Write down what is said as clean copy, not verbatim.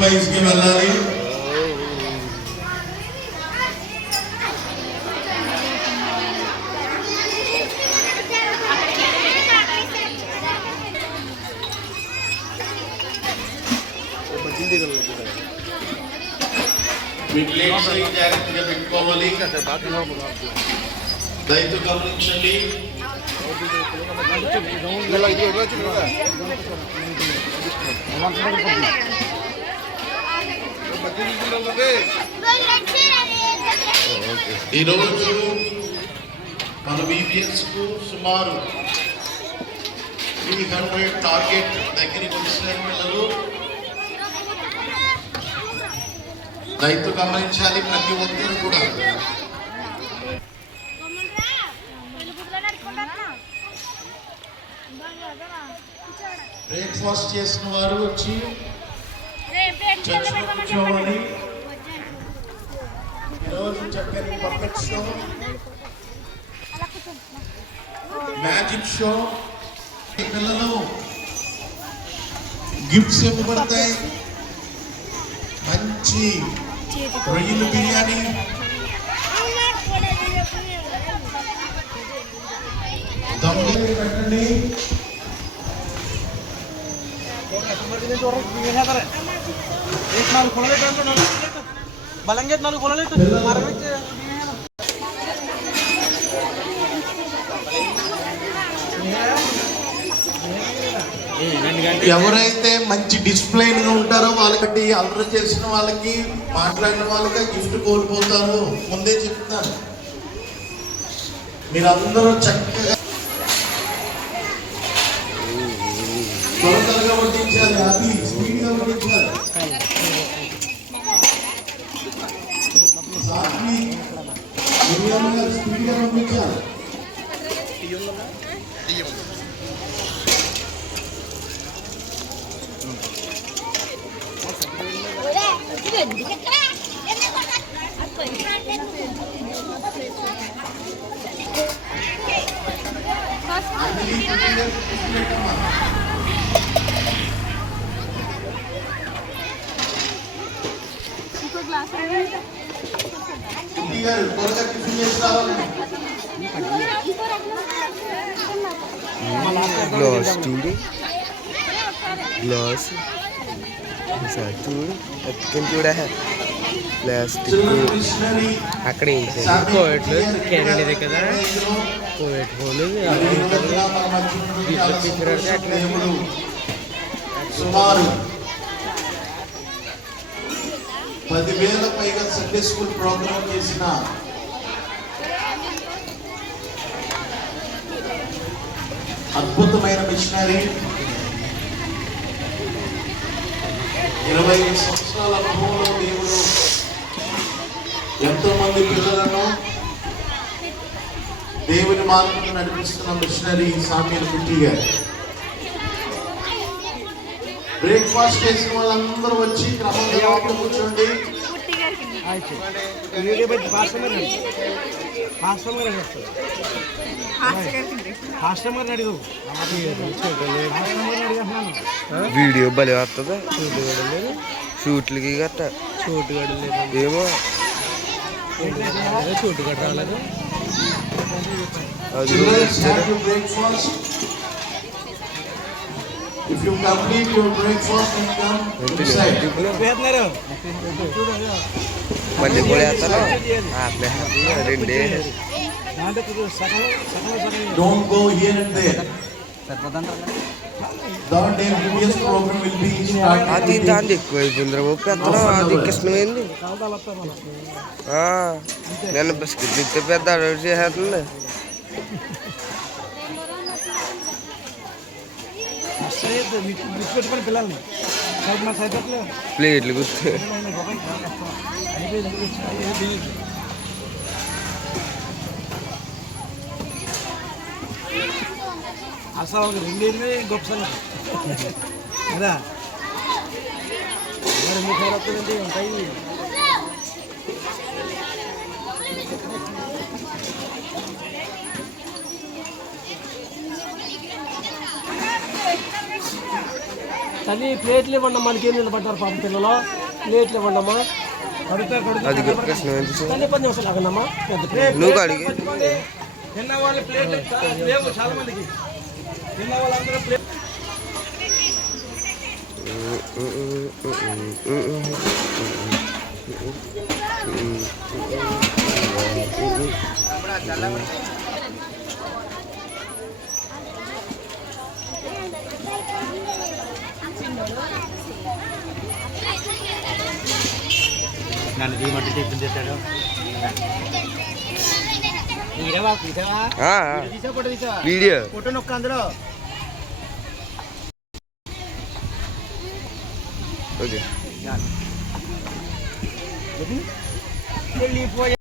Wise కి వెళ్ళాలి. జాగ్రత్తగా పెట్టుకోవాలి. దయతో గమనించండి. ఈరోజు మన బీబీఎస్ కు సుమారు 300 టార్గెట్ దగ్గరికి వచ్చిన పిల్లలు. రైతు గమనించాలి ప్రతి ఒక్కరు కూడా. బ్రేక్ఫాస్ట్ చేసిన వారు వచ్చి కూర్చోవాలి. ఈరోజు చక్కని పర్ఫెక్ట్ షో, మ్యాజిక్ షో. పిల్లలు గిఫ్ట్స్ ఇవ్వబడతాయి. మంచి రొయ్యలు బిర్యానీ, దమ్ములు పెట్టండి. ఎవరైతే మంచి డిసిప్లైన్గా ఉంటారో వాళ్ళకి, అల్లరి చేసిన వాళ్ళకి, మాట్లాడిన వాళ్ళకి గిఫ్ట్ కోల్పోతారు. ముందే చెప్తాను. మీరందరూ చక్కగా త్వరగా వడ్డించాలి. అది స్పీడ్గా వడ్డించాలి. స్పీడ్గా పంపించాలి. ग्लास చూడు, గ్లాస్ చూడు, కూడా ప్లాస్టిక్. అక్కడ కోవిడ్ కెనడా కదా, కోవిడ్ ఫోన్ సుమారు 10,000 పైగా సండే స్కూల్ ప్రోగ్రామ్ చేసిన అద్భుతమైన మిషనరీ. 25 సంవత్సరాల అనుభవంలో దేవుడు ఎంతో మంది పిల్లలను దేవుని మార్గంలో నడిపిస్తున్న మిషనరీ సామ్యూల్ కుట్టి గారు. బ్రేక్ఫాస్ట్ చేసిన వాళ్ళందరూ వచ్చి క్రమంగా కూర్చోండి. వీడియో భలే వస్తుందా షూట్లకి గట్ట? షూట్ ఏమో షూట్ గట్ట రాలేదు. If you complete your breakfast and come inside. మళ్ళీ కూడా వేస్తాను. రెండే. Don't go here and there. Third day previous program will be started. అది దాన్ని ఎక్కువ అయిపోయింది. పెద్దలో అది కృష్ణమైంది. నేను బిస్కెట్ ఇస్తే పెద్ద అడవి చేసేస్తుంది. ప్లేట్లు గుర్తు అసలు రెండేళ్ళే గొప్ప కదా. మరి 30 రూపాయలు ఉంటాయి. తల్లి ప్లేట్లు ఇవ్వండి మనకి ఏం నిలబడ్డారు పాపం పిల్లలు ప్లేట్లు ఇవ్వండమ్మా అది కృష్ణ ఏంటి సార్? తల్లి 10 నిమిషాలు ఆగండమ్మా నువ్వు అడిగి తిన్న వాళ్ళు ప్లేట్ లేవు చాలా మందికి తిన్న వాళ్ళందరూ ప్లేట్ నన్ను తీయమంటే టిఫిన్ చేశాడు వీడియో ఫోటో నొక్క అందులో ఓకే వెళ్ళిపోయా